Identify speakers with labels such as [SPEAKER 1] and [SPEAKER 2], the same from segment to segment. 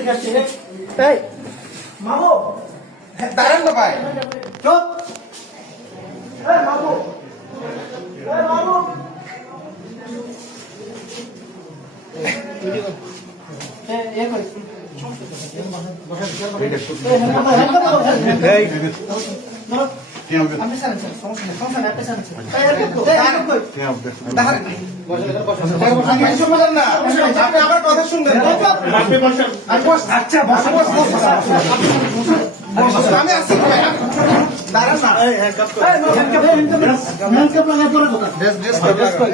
[SPEAKER 1] এই মামু
[SPEAKER 2] দাঁড়ান না ভাই
[SPEAKER 1] চুপ এই মামু এই মামু এ। ধরো। আপনি স্যার স্যার সমস্যা নেই সমস্যা নেই আপনি স্যার স্যার?
[SPEAKER 2] দাঁড়ান না আপনি কথা শুনবেন। আচ্ছা বস বস আমি ড্রেস
[SPEAKER 1] কই?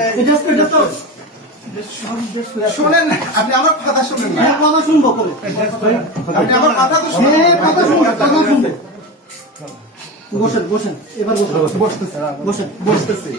[SPEAKER 2] শুনেন আপনি আমার কথা শুনেন
[SPEAKER 1] হ্যাঁ, কথা শুনব
[SPEAKER 2] আপনি আমার কথা তো
[SPEAKER 1] হ্যাঁ, কথা শুনবে, কথা শুনবে। বসেন বসেন। এবার বসতেছে। বসেন বসতেছে। এই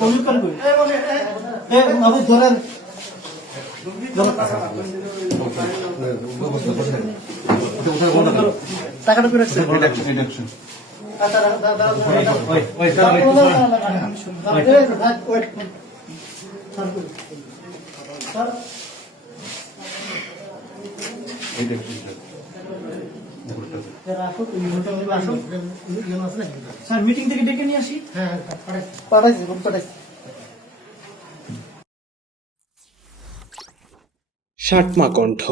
[SPEAKER 1] কই এ আপনি ধরেন টাকাটা করে রাখছে আচ্ছা, দাঁড়া, স্যার মিটিং থেকে ডেকে নিয়ে আসি। হ্যাঁ পাঠাইছি পাঠাইছি।
[SPEAKER 3] ষাটমা কণ্ঠ